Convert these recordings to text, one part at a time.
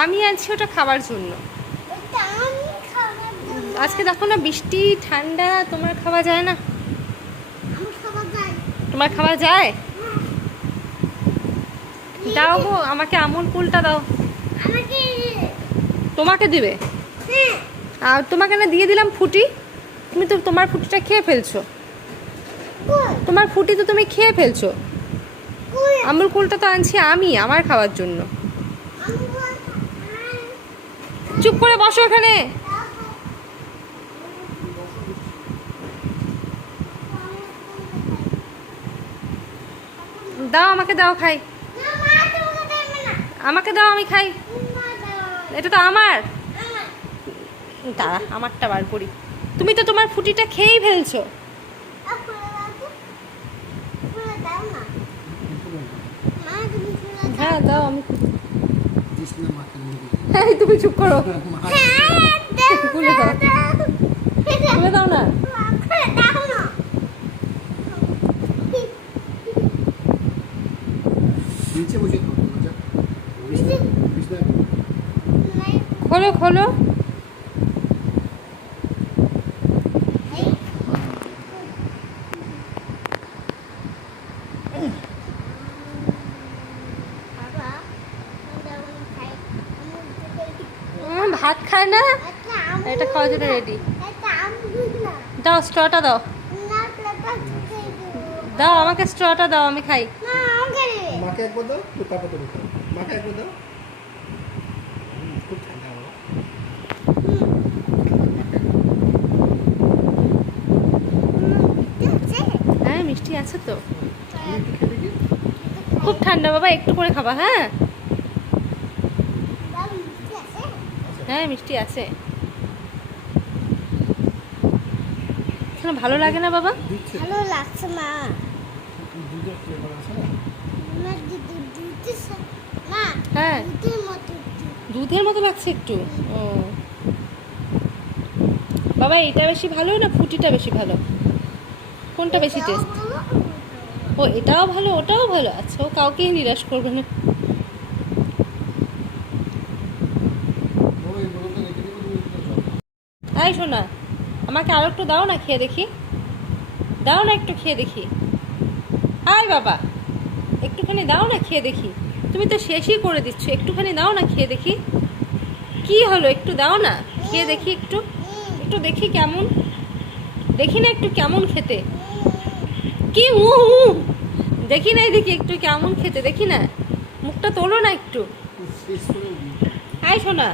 আমি আনছি ওটা খাবার জন্য। আজকে দেখো না বৃষ্টি ঠান্ডা, তোমার খাওয়া যায় না? তোমার খাওয়া যায়? দাও গো আমাকে আমুল কুলটা দাও। তোমাকে দিবে? আর তোমাকে না দিয়ে দিলাম ফুটি, তুমি তো তোমার ফুটিটা খেয়ে ফেলছো। তোমার ফুটি তো তুমি খেয়ে ফেলছো। আমুল কুলটা তো আনছি আমি আমার খাওয়ার জন্য। চুপ করে বসো ওখানে। দাও আমাকে, দাও খাই। আমাকে দাও আমি খাই। এটা তো আমার। দাঁড়া আমারটা বার করি। তুমি তো তোমার ফুটিটা খেয়েই ফেলছো। হ্যাঁ দাও আমি। হ্যাঁ তুমি চুপ করো। খুলে দাও, খুলে দাও না। খোলো খোলো। ভাত খায় না, এটা খাওয়ার জন্য রেডি। দাও স্ট্রটা দাও, দাও আমাকে স্ট্রটা দাও আমি খাই। মাকে একবার দাও, তো তারপর তুমি খাও। মাকে একবার দাও। খুব ঠান্ডা বাবা। হ্যাঁ মিষ্টি আছে তো। খুব ঠান্ডা বাবা, একটু করে খাবা। হ্যাঁ হ্যাঁ মিষ্টি আছে। ভালো লাগে না বাবা? ভালো লাগছে মা। হ্যাঁ দুধের মতো লাগছে একটু। ও বাবা এটা বেশি ভালো না ফুটিটা বেশি ভালো? কোনটা বেশি টেস্ট? ও এটাও ভালো ওটাও ভালো। আচ্ছা ও কাউকেই নিরাশ করবে না। তাই শোনা, আমাকে আরো একটু দাও না, খেয়ে দেখি। দাও না একটু খেয়ে দেখি। আয় বাবা একটুখানি দাও না খেয়ে দেখি। তুমি তো শেষই করে দিচ্ছ, একটুখানি দাও না খেয়ে দেখি। কি হলো একটু দাও না খেয়ে দেখি। একটু একটু দেখি কেমন, দেখি না একটু কেমন খেতে। কি দেখি না, দেখি একটু কেমন খেতে দেখি না। মুখটা তোলো না একটু। আয় শোনা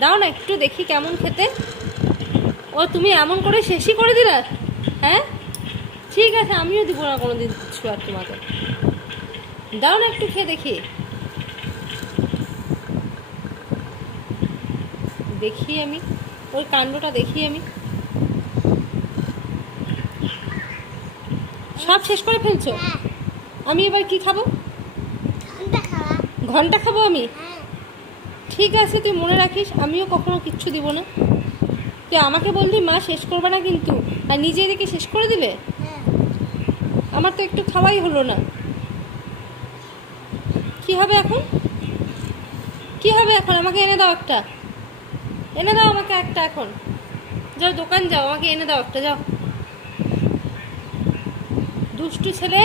দাও না একটু দেখি কেমন খেতে। ও তুমি এমন করে শেষই করে দিলা? হ্যাঁ ঠিক আছে আমিও দিব না কোনোদিন কিছু আর তোমাকে। দাও না একটু খেয়ে দেখি। দেখি আমি ওই কাণ্ডটা দেখি আমি। সব শেষ করে ফেলছো? আমি এবার কি খাবো? ঘন্টা খাবো আমি? ঠিক আছে তুই মনে রাখিস আমিও কখনো কিচ্ছু দিব না। তুই আমাকে বললি মা শেষ করবে না কিন্তু, আর নিজে এদিকে শেষ করে দিলে। আমার তো একটু খাওয়াই হলো না। কি হবে এখন? কি হবে এখন? আমাকে এনে দাও একটা, এনে দাও আমাকে একটা এখন। যাও দোকান যাও আমাকে এনে দাও একটা, যাও। দুষ্টু ছেলে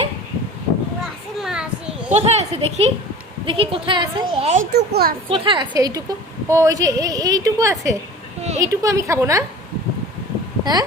কোথায় আছে দেখি, দেখি কোথায় আছে। এইটুকু আছে। কোথায় আছে এইটুকু? ও ওই যে এইটুকু আছে। এইটুকু আমি খাবো না। হ্যাঁ